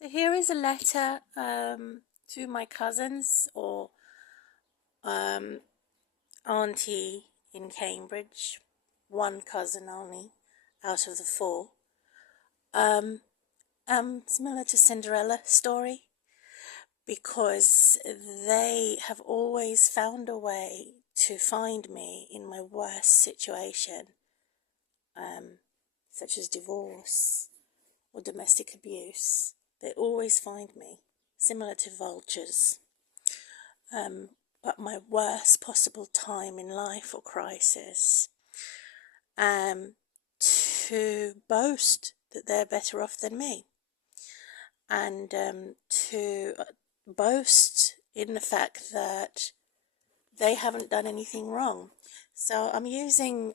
So here is a letter to my cousins or auntie in Cambridge, one cousin only out of the four. Similar to Cinderella story, because they have always found a way to find me in my worst situation, such as divorce or domestic abuse. They always find me, similar to vultures. At my worst possible time in life or crisis, to boast that they're better off than me, and to boast in the fact that they haven't done anything wrong. So I'm using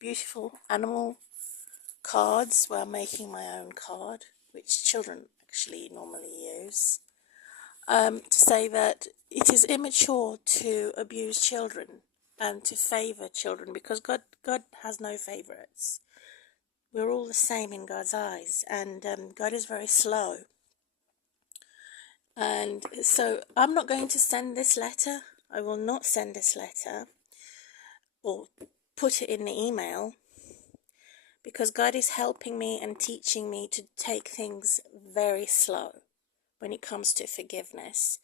beautiful animal cards while making my own card, which children actually normally use, to say that it is immature to abuse children and to favour children, because God has no favourites. We're all the same in God's eyes, and God is very slow. And so I'm not going to send this letter. I will not send this letter or put it in the email, because God is helping me and teaching me to take things very slow when it comes to forgiveness.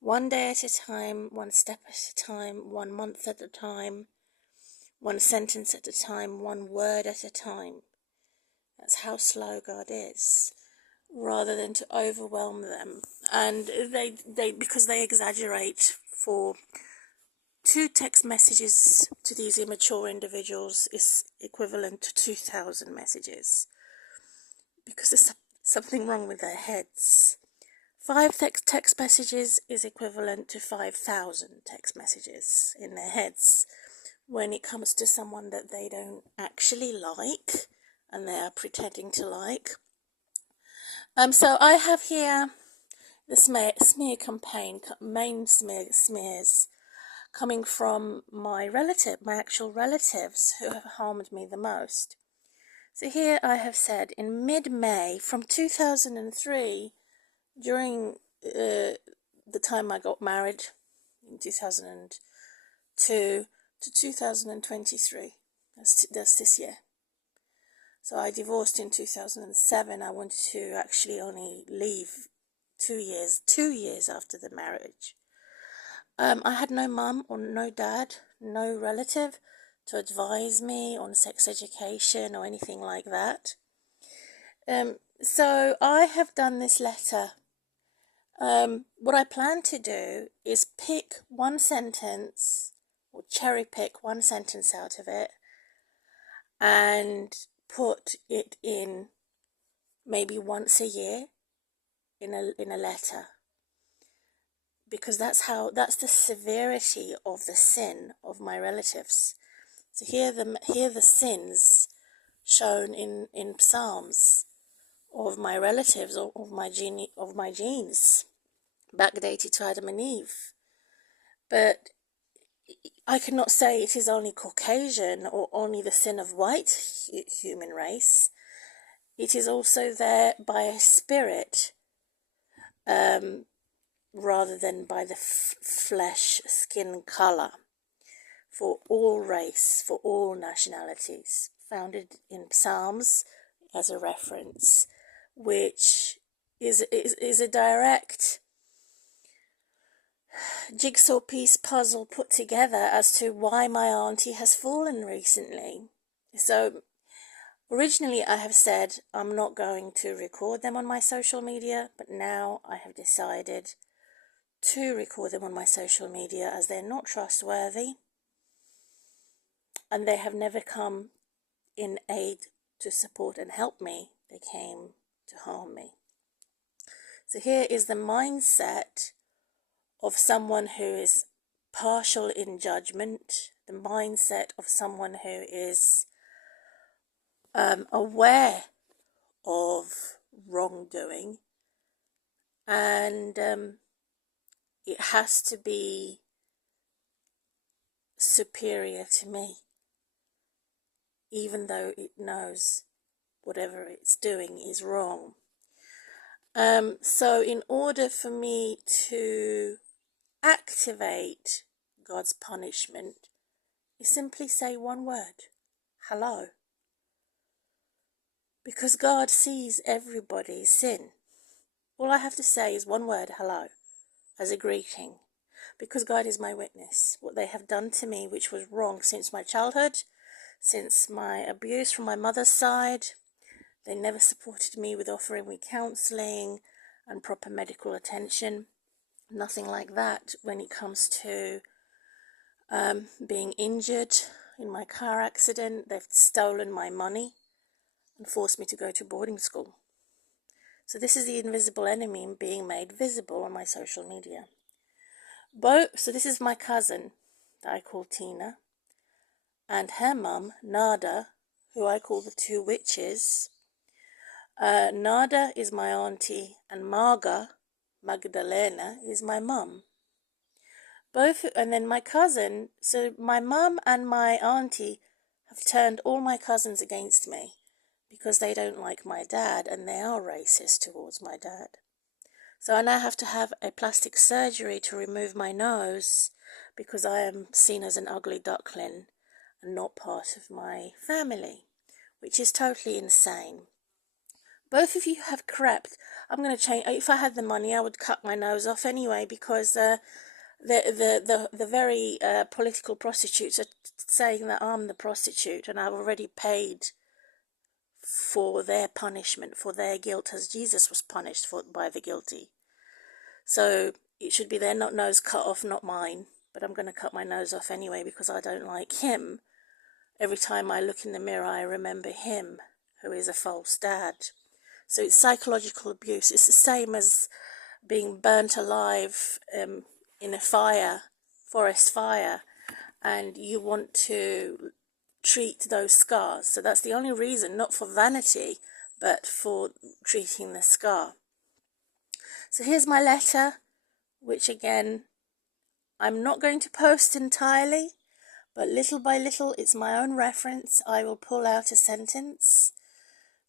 One day at a time, one step at a time, 1 month at a time, one sentence at a time, one word at a time. That's how slow God is, rather than to overwhelm them. And they because they exaggerate, for 2 text messages to these immature individuals is equivalent to 2,000 messages, because there's something wrong with their heads. 5 text messages is equivalent to 5,000 text messages in their heads when it comes to someone that they don't actually like and they are pretending to like. So I have here the smear campaign, main smears coming from my actual relatives who have harmed me the most. So here I have said, in mid-May from 2003, during the time I got married in 2002 to 2023, that's this year. So I divorced in 2007. I wanted to actually only leave 2 years after the marriage. I had no mum or no dad, no relative to advise me on sex education or anything like that. So I have done this letter. What I plan to do is pick one sentence, or cherry pick one sentence out of it, and put it in maybe once a year in a letter, because that's the severity of the sin of my relatives. So here the sins shown in Psalms of my relatives, or of my genes, backdated to Adam and Eve. But I cannot say it is only Caucasian or only the sin of white human race. It is also there by a spirit, rather than by the flesh, skin colour, for all race, for all nationalities, founded in Psalms as a reference, which is a direct jigsaw piece puzzle put together as to why my auntie has fallen recently. So originally I have said I'm not going to record them on my social media, but now I have decided to record them on my social media, as they're not trustworthy and they have never come in aid to support and help me. They came to harm me. So here is the mindset of someone who is partial in judgment, the mindset of someone who is aware of wrongdoing, and it has to be superior to me, even though it knows whatever it's doing is wrong. So in order for me to activate God's punishment, you simply say one word: hello. Because God sees everybody's sin. All I have to say is one word: hello, as a greeting. Because God is my witness. What they have done to me, which was wrong since my childhood, since my abuse from my mother's side, they never supported me with offering me counselling and proper medical attention. Nothing like that when it comes to being injured in my car accident. They've stolen my money and forced me to go to boarding school. So this is the invisible enemy being made visible on my social media. So this is my cousin that I call Tina, and her mum, Nada, who I call the two witches. Nada is my auntie, and Magdalena, is my mum. And then my cousin, so my mum and my auntie have turned all my cousins against me because they don't like my dad and they are racist towards my dad. So I now have to have a plastic surgery to remove my nose because I am seen as an ugly duckling and not part of my family, which is totally insane. Both of you have crept. I'm going to change. If I had the money, I would cut my nose off anyway, because the very political prostitutes are saying that I'm the prostitute and I've already paid for their punishment, for their guilt, as Jesus was punished by the guilty. So it should be their nose cut off, not mine. But I'm going to cut my nose off anyway because I don't like him. Every time I look in the mirror, I remember him, who is a false dad. So it's psychological abuse. It's the same as being burnt alive in a fire, forest fire, and you want to treat those scars. So that's the only reason, not for vanity, but for treating the scar. So here's my letter, which again, I'm not going to post entirely, but little by little, it's my own reference. I will pull out a sentence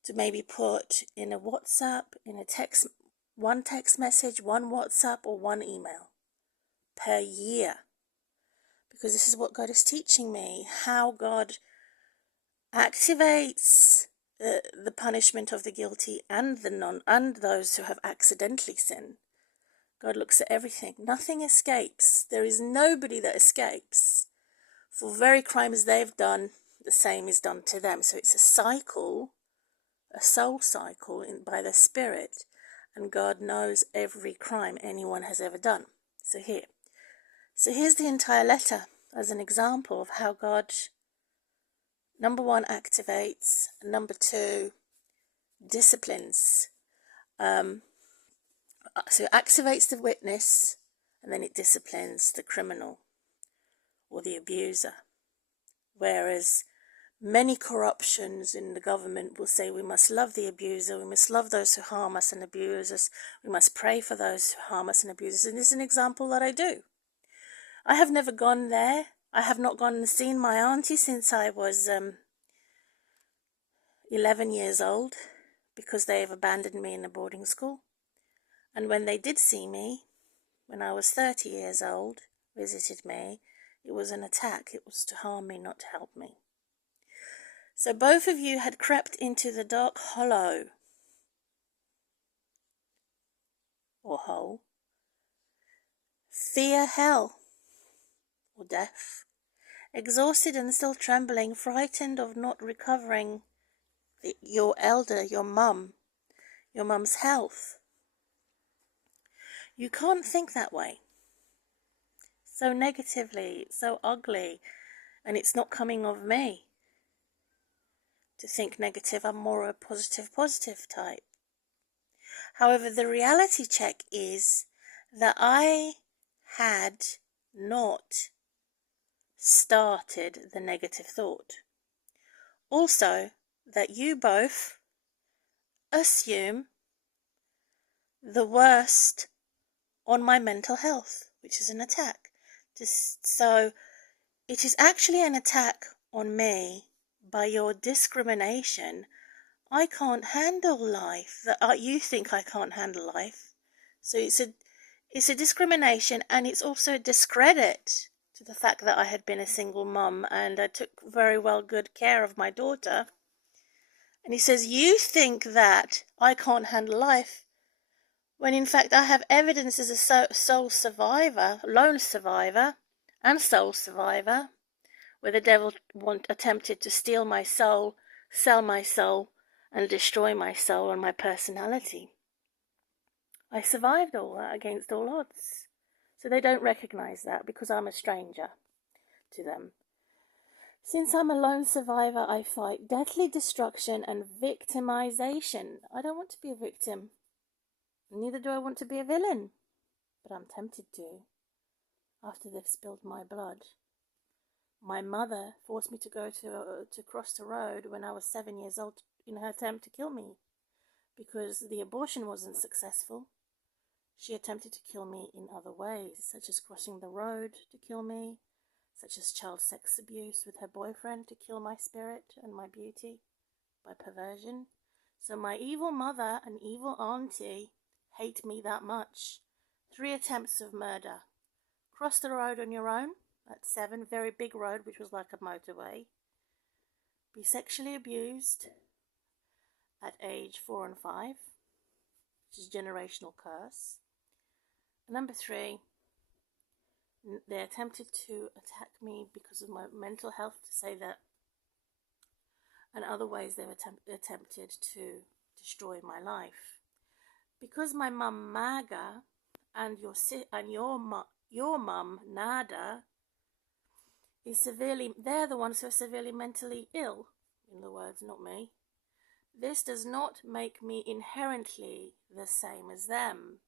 to maybe put in a WhatsApp, in a text, one text message, one WhatsApp, or one email per year. Because this is what God is teaching me, how God activates the punishment of the guilty and those who have accidentally sinned. God looks at everything. Nothing escapes. There is nobody that escapes. For very crimes they've done, the same is done to them. So it's a cycle, a soul cycle by the Spirit, and God knows every crime anyone has ever done. So here's the entire letter as an example of how God, number one, activates, and number two, disciplines. So it activates the witness, and then it disciplines the criminal or the abuser. Whereas many corruptions in the government will say we must love the abuser, we must love those who harm us and abuse us, we must pray for those who harm us and abuse us. And this is an example that I do. I have never gone there. I have not gone and seen my auntie since I was 11 years old, because they have abandoned me in a boarding school. And when they did see me, when I was 30 years old, visited me, it was an attack. It was to harm me, not to help me. So both of you had crept into the dark hollow, or hole. Fear hell, or death. Exhausted and still trembling, frightened of not recovering your elder, your mum's health. You can't think that way. So negatively, so ugly, and it's not coming of me to think negative. I'm more a positive type. However, the reality check is that I had not started the negative thought. Also, that you both assume the worst on my mental health, which is an attack. So it is actually an attack on me by your discrimination I can't handle life, that you think I can't handle life. So it's a discrimination, and it's also a discredit to the fact that I had been a single mum and I took very well good care of my daughter. And he says, you think that I can't handle life, when in fact I have evidence as a soul survivor, lone survivor, and soul survivor, where the devil attempted to steal my soul, sell my soul, and destroy my soul and my personality. I survived all that against all odds. So they don't recognize that because I'm a stranger to them. Since I'm a lone survivor, I fight deathly destruction and victimization. I don't want to be a victim. Neither do I want to be a villain. But I'm tempted to, after they've spilled my blood. My mother forced me to go to cross the road when I was 7 years old in her attempt to kill me, because the abortion wasn't successful. She attempted to kill me in other ways, such as crossing the road to kill me, such as child sex abuse with her boyfriend to kill my spirit and my beauty by perversion. So my evil mother and evil auntie hate me that much. 3 attempts of murder. Cross the road on your own at 7, very big road, which was like a motorway. Be sexually abused at age 4 and 5, which is generational curse. And number 3, they attempted to attack me because of my mental health, to say that, and other ways they've attempted to destroy my life. Because my mum Maga and your mum Nada is they're the ones who are severely mentally ill, in the words, not me. This does not make me inherently the same as them.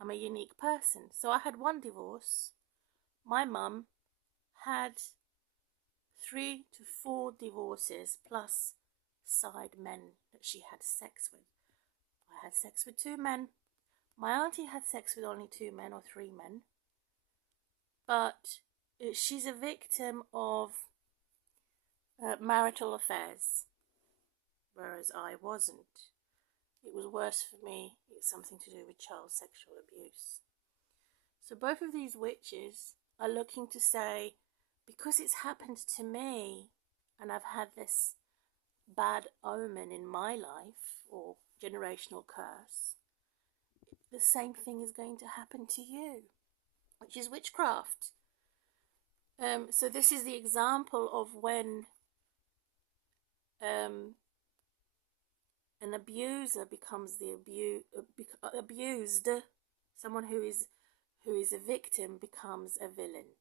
I'm a unique person. So I had 1 divorce. My mum had 3 to 4 divorces plus side men that she had sex with. I had sex with 2 men. My auntie had sex with only 2 men or 3 men. But she's a victim of marital affairs, whereas I wasn't. It was worse for me. It's something to do with child sexual abuse. So both of these witches are looking to say, because it's happened to me and I've had this bad omen in my life, or generational curse, the same thing is going to happen to you, which is witchcraft. So this is the example of when an abuser becomes the abused. Someone who is a victim becomes a villain,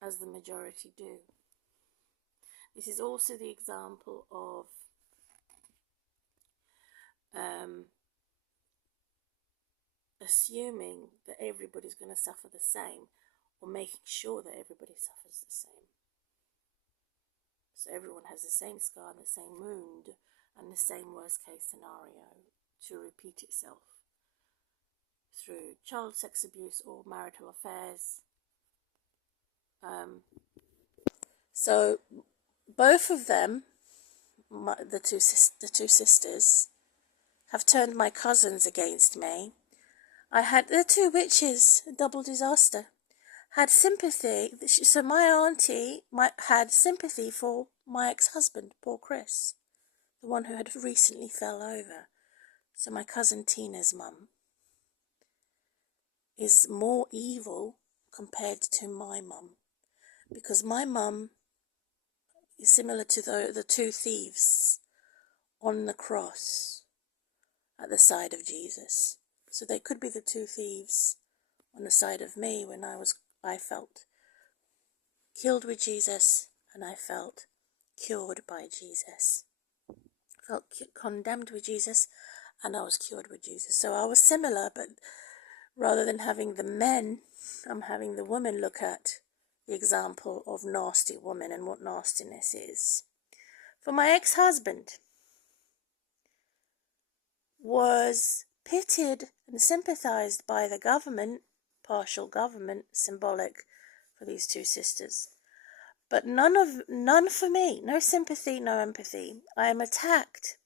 as the majority do. This is also the example of assuming that everybody's going to suffer the same, or making sure that everybody suffers the same. So everyone has the same scar and the same wound and the same worst case scenario to repeat itself through child sex abuse or marital affairs. So both of them, the two sisters, have turned my cousins against me. I had the 2 witches, a double disaster, had sympathy. So my auntie had sympathy for my ex-husband, poor Chris, the one who had recently fell over. So my cousin Tina's mum is more evil compared to my mum, because my mum is similar to the 2 thieves on the cross at the side of Jesus. So they could be the 2 thieves on the side of me when I felt killed with Jesus, and I felt cured by Jesus. I felt condemned with Jesus, and I was cured with Jesus. So I was similar, but rather than having the men, I'm having the women look at the example of nasty woman and what nastiness is. For my ex-husband was pitied and sympathized by the government, partial government, symbolic for these 2 sisters. But none for me. No sympathy, no empathy. I am attacked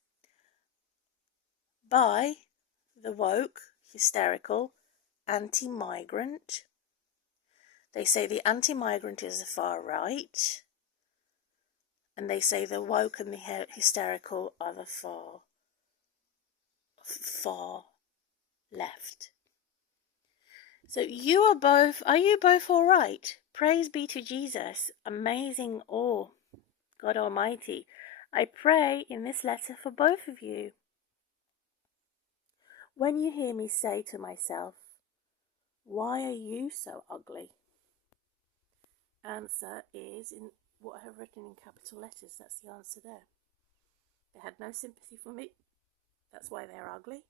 by the woke, hysterical, anti-migrant. They say the anti-migrant is the far right, and they say the woke and the hysterical are the far left. So are you both all right? Praise be to Jesus, amazing God Almighty. I pray in this letter for both of you. When you hear me say to myself, why are you so ugly? Answer is in what I have written in capital letters. That's the answer there. They had no sympathy for me. That's why they're ugly.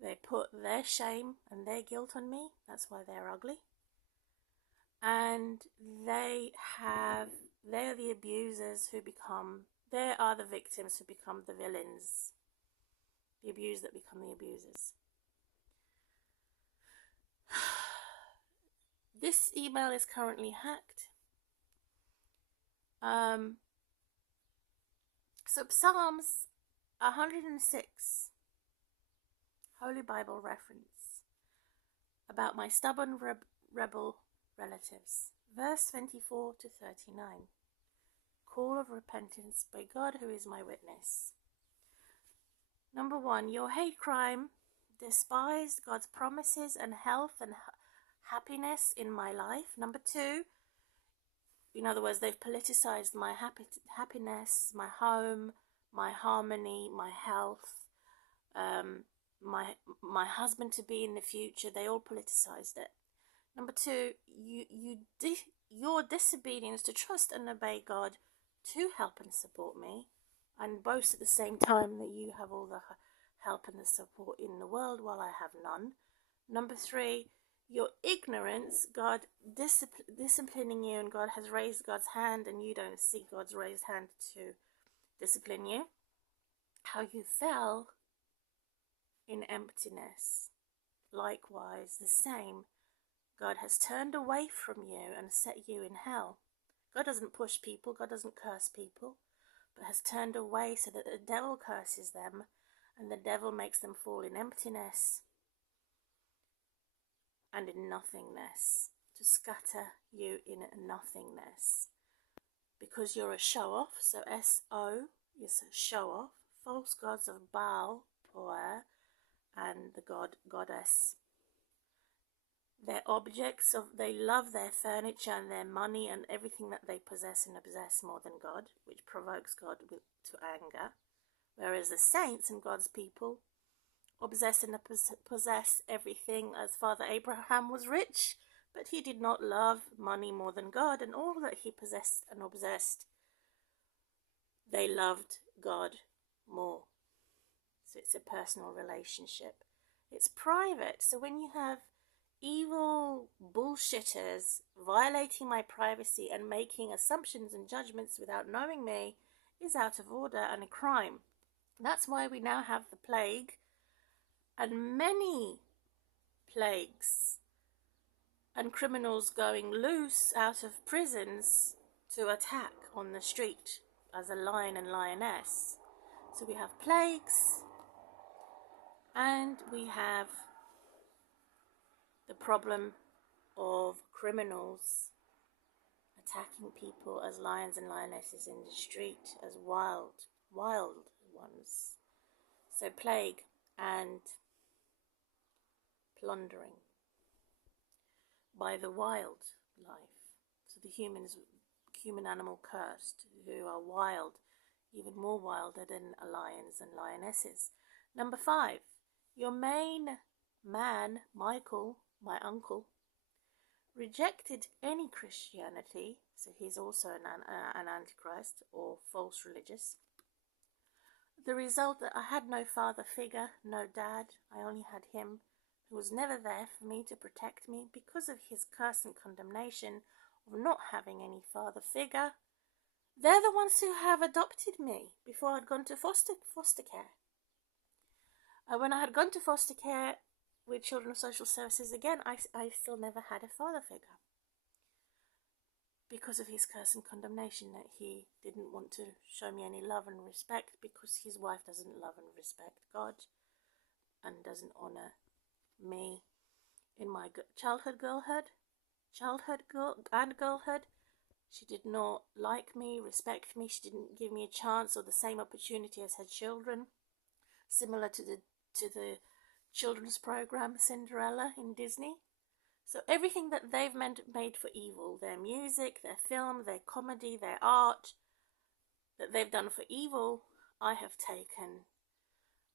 They put their shame and their guilt on me. That's why they're ugly. And they're the abusers they are the victims who become the villains. The abused that become the abusers. This email is currently hacked. So Psalms 106, Holy Bible reference, about my stubborn rebel relatives. Verse 24 to 39. Call of repentance by God who is my witness. Number 1, your hate crime despised God's promises and health and happiness in my life. Number 2, in other words, they've politicized my happiness, my home, my harmony, my health, my husband to be in the future. They all politicized it. Number 2, your disobedience to trust and obey God to help and support me, and boast at the same time that you have all the help and the support in the world while I have none. Number 3, your ignorance, God disciplining you, and God has raised God's hand and you don't see God's raised hand to discipline you. How you fell in emptiness. Likewise, the same, God has turned away from you and set you in hell. God doesn't push people, God doesn't curse people, but has turned away so that the devil curses them and the devil makes them fall in emptiness and in nothingness, to scatter you in nothingness. Because you're a show-off, so S-O is a show-off, false gods of Baal, Poer, and the goddess. Their objects they love their furniture and their money and everything that they possess and obsess more than God, which provokes God to anger. Whereas the saints and God's people obsess and possess everything, as Father Abraham was rich, but he did not love money more than God, and all that he possessed and obsessed, they loved God more. So it's a personal relationship. It's private. So when you have evil bullshitters violating my privacy and making assumptions and judgments without knowing me, is out of order and a crime. That's why we now have the plague and many plagues and criminals going loose out of prisons to attack on the street as a lion and lioness. So we have plagues and we have the problem of criminals attacking people as lions and lionesses in the street, as wild ones. So plague and plundering by the wild life. So the human animal cursed, who are wild, even more wilder than lions and lionesses. Number 5, your main man, Michael, my uncle, rejected any Christianity, so he's also an antichrist or false religious. The result that I had no father figure, no dad, I only had him, who was never there for me to protect me because of his curse and condemnation of not having any father figure. They're the ones who have adopted me before I'd gone to foster care. When I had gone to foster care with Children's Social Services again, I still never had a father figure. because of his curse and condemnation, that he didn't want to show me any love and respect because his wife doesn't love and respect God and doesn't honour me in my girlhood. She did not like me, respect me. She didn't give me a chance or the same opportunity as her children, similar to the children's program Cinderella in Disney. So everything that they've made for evil, their music, their film, their comedy, their art, that they've done for evil, I have taken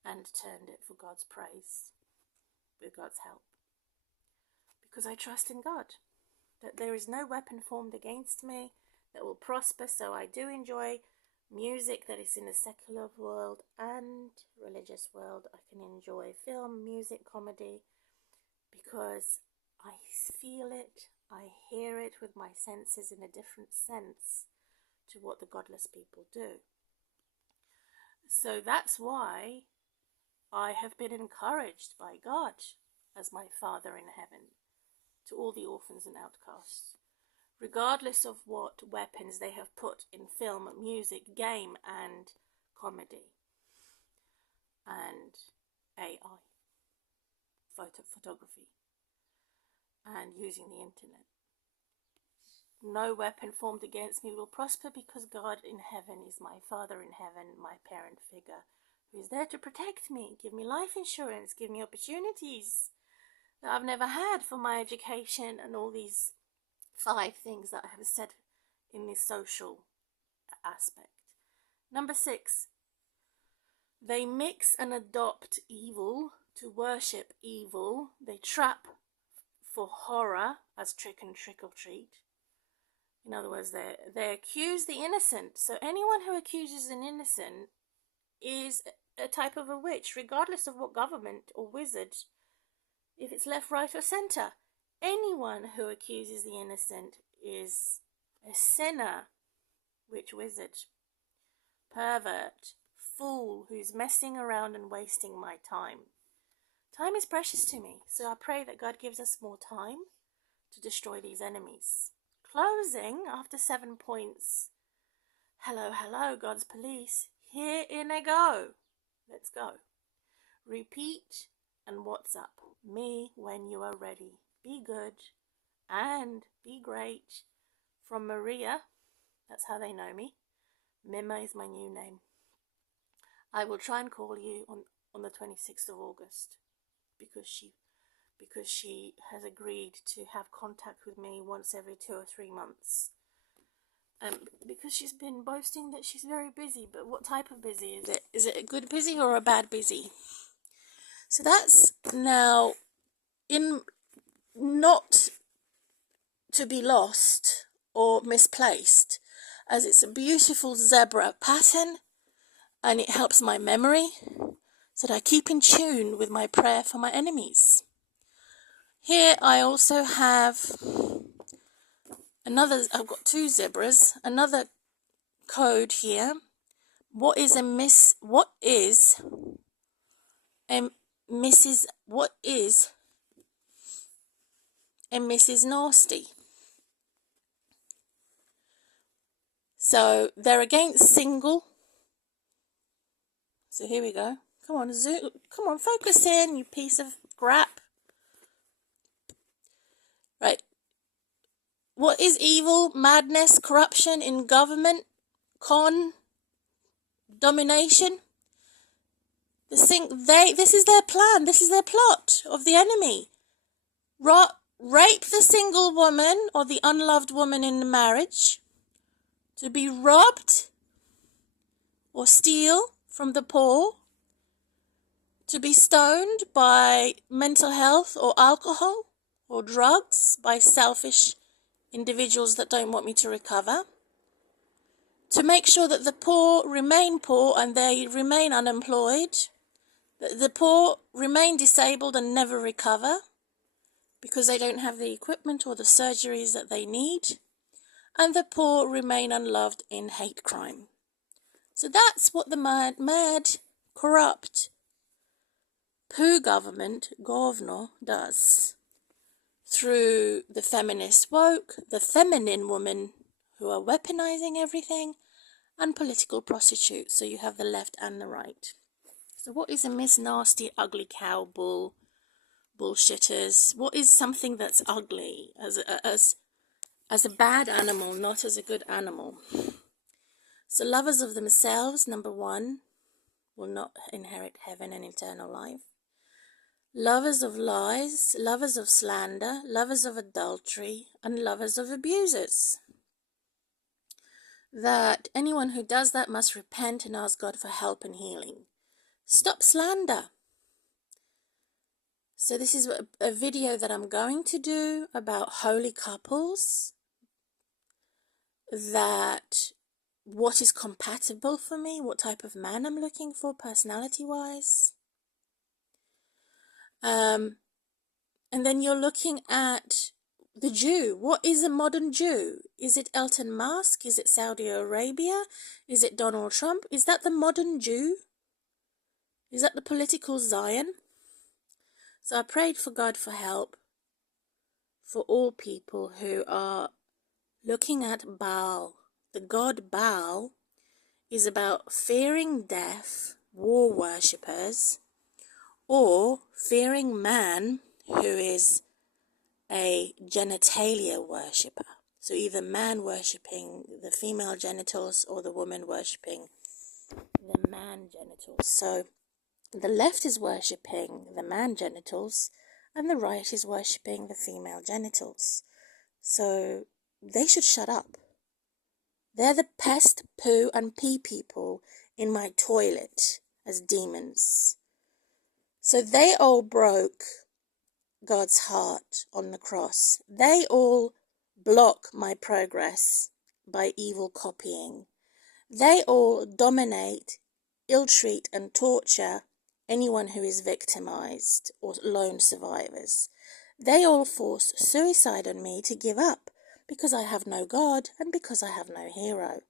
and turned it for God's praise, with God's help. Because I trust in God, that there is no weapon formed against me that will prosper. So I do enjoy music that is in the secular world and religious world. I can enjoy film, music, comedy, because I feel it, I hear it with my senses in a different sense to what the godless people do. So that's why I have been encouraged by God as my Father in heaven to all the orphans and outcasts, regardless of what weapons they have put in film, music, game and comedy and AI, photography, and using the internet. No weapon formed against me will prosper, because God in heaven is my Father in heaven, my parent figure, who is there to protect me, give me life insurance, give me opportunities that I've never had for my education, and all these 5 things that I have said in this social aspect. Number 6, they mix and adopt evil to worship evil. They trap for horror as trick or treat. In other words, they accuse the innocent. So anyone who accuses an innocent is a type of a witch, regardless of what government or wizard, if it's left, right or centre. Anyone who accuses the innocent is a sinner, witch, wizard, pervert, fool who's messing around and wasting my time. Time is precious to me, so I pray that God gives us more time to destroy these enemies. Closing, after 7 points. Hello, God's police. Here in a go. Let's go. Repeat and what's up? Me when you are ready. Be good and be great. From Maria, that's how they know me. Mima is my new name. I will try and call you on the 26th of August because she has agreed to have contact with me once every 2 or 3 months. Because she's been boasting that she's very busy, but what type of busy is it? Is it a good busy or a bad busy? So that's now not to be lost or misplaced, as it's a beautiful zebra pattern and it helps my memory so that I keep in tune with my prayer for my enemies. Here I also have I've got 2 zebras, another code here. What is a Mrs. Nasty? So they're against single. So here we go. Come on, focus in, you piece of crap. Right. What is evil, madness, corruption in government, domination? This is their plan, this is their plot of the enemy. Rape the single woman or the unloved woman in the marriage, to be robbed or steal from the poor, to be stoned by mental health or alcohol or drugs by selfish individuals that don't want me to recover, to make sure that the poor remain poor and they remain unemployed, that the poor remain disabled and never recover because they don't have the equipment or the surgeries that they need, and the poor remain unloved in hate crime. So that's what the mad, corrupt, poo government does through the feminist woke, the feminine woman who are weaponizing everything, and political prostitutes. So you have the left and the right. So what is a Miss Nasty Ugly Cow bullshitters? What is something that's ugly as a bad animal, not as a good animal? So lovers of themselves, number one, will not inherit heaven and eternal life. Lovers of lies, lovers of slander, lovers of adultery, and lovers of abusers. That anyone who does that must repent and ask God for help and healing. Stop slander. So this is a video that I'm going to do about holy couples, that what is compatible for me, what type of man I'm looking for personality-wise. And then you're looking at the Jew. What is a modern Jew? Is it Elon Musk? Is it Saudi Arabia? Is it Donald Trump? Is that the modern Jew? Is that the political Zion? So I prayed for God for help for all people who are looking at Baal. The god Baal is about fearing death, war worshippers, or fearing man, who is a genitalia worshipper. So either man worshipping the female genitals or the woman worshipping the man genitals. So the left is worshipping the man genitals and the right is worshipping the female genitals. So they should shut up. They're the pest, poo and pee people in my toilet as demons. So they all broke God's heart on the cross. They all block my progress by evil copying. They all dominate, ill-treat and torture anyone who is victimized or lone survivors. They all force suicide on me to give up because I have no God and because I have no hero.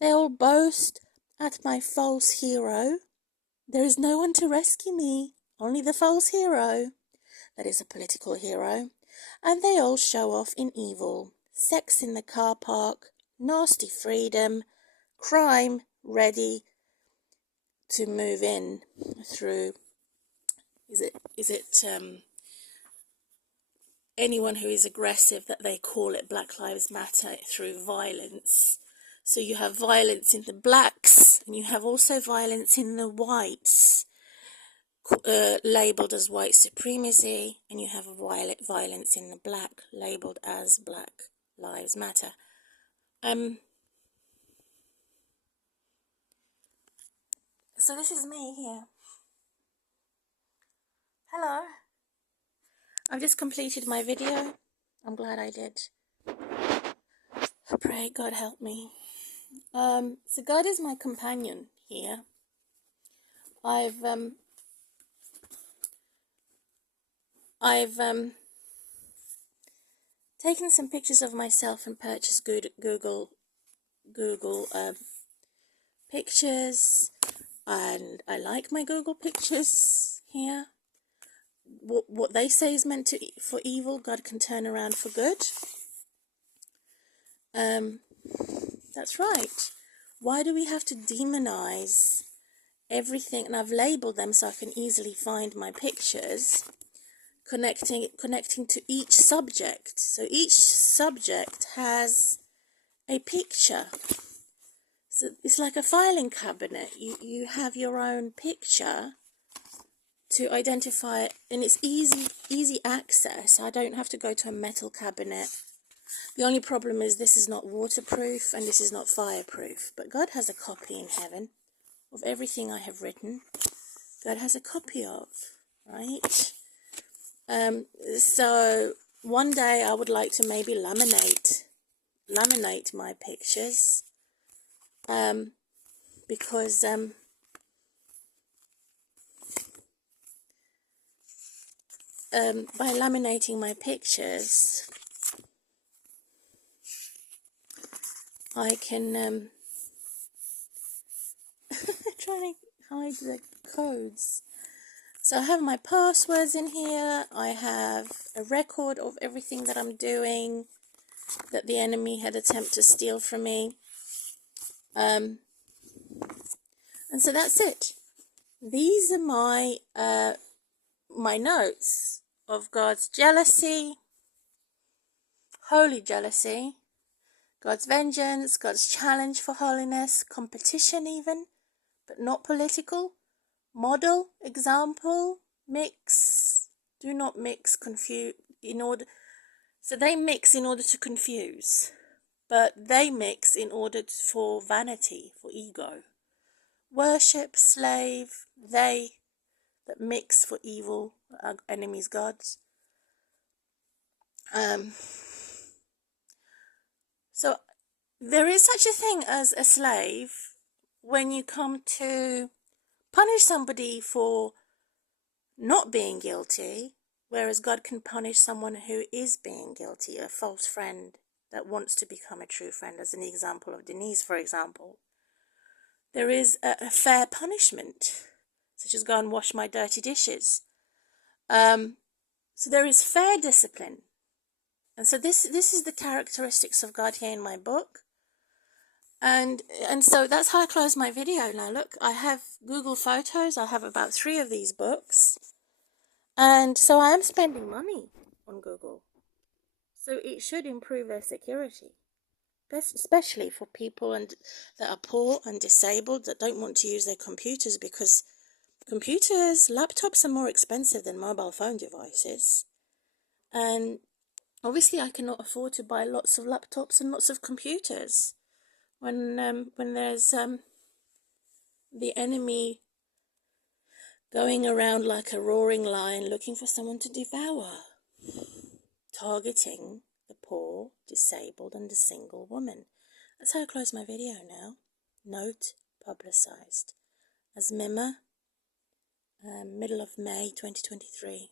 They all boast at my false hero. There is no one to rescue me, only the false hero. That is a political hero. And they all show off in evil. Sex in the car park, nasty freedom, crime ready to move in through, is it anyone who is aggressive, that they call it Black Lives Matter, through violence. So you have violence in the blacks and you have also violence in the whites, labelled as white supremacy, and you have violence in the black, labelled as Black Lives Matter. So this is me here. Hello. I've just completed my video. I'm glad I did. I pray God help me. So God is my companion here. I've taken some pictures of myself and purchased Google pictures, and I like my Google pictures here. What they say is meant for evil, God can turn around for good. That's right. Why do we have to demonize everything? And I've labeled them so I can easily find my pictures, connecting to each subject. So each subject has a picture. So it's like a filing cabinet. You have your own picture to identify it, and it's easy access. I don't have to go to a metal cabinet. The only problem is this is not waterproof and this is not fireproof. But God has a copy in heaven of everything I have written. God has a copy of, right? So one day I would like to maybe laminate my pictures, because by laminating my pictures, I can try to hide the codes. So I have my passwords in here. I have a record of everything that I'm doing. that the enemy had attempted to steal from me. And so that's it. These are my my notes of God's jealousy, holy jealousy, God's vengeance, God's challenge for holiness, competition even, but not political, model, example, mix, do not mix, confuse, so they mix in order to confuse, but they mix in order for vanity, for ego. Worship, slave, they that mix for evil, our enemies' gods. So there is such a thing as a slave when you come to punish somebody for not being guilty, whereas God can punish someone who is being guilty, a false friend that wants to become a true friend, as an example of Denise, for example. There is a fair punishment, such as go and wash my dirty dishes. So there is fair discipline. And so this is the characteristics of God here in my book. And so that's how I close my video. Now look, I have Google Photos. I have about 3 of these books. And so I am spending money on Google. So it should improve their security, especially for people that are poor and disabled, that don't want to use their computers, because computers, laptops are more expensive than mobile phone devices. And obviously I cannot afford to buy lots of laptops and lots of computers when there's the enemy going around like a roaring lion looking for someone to devour, targeting the poor, disabled and the single woman. That's how I close my video now. Note publicised. As Mima, middle of May 2023.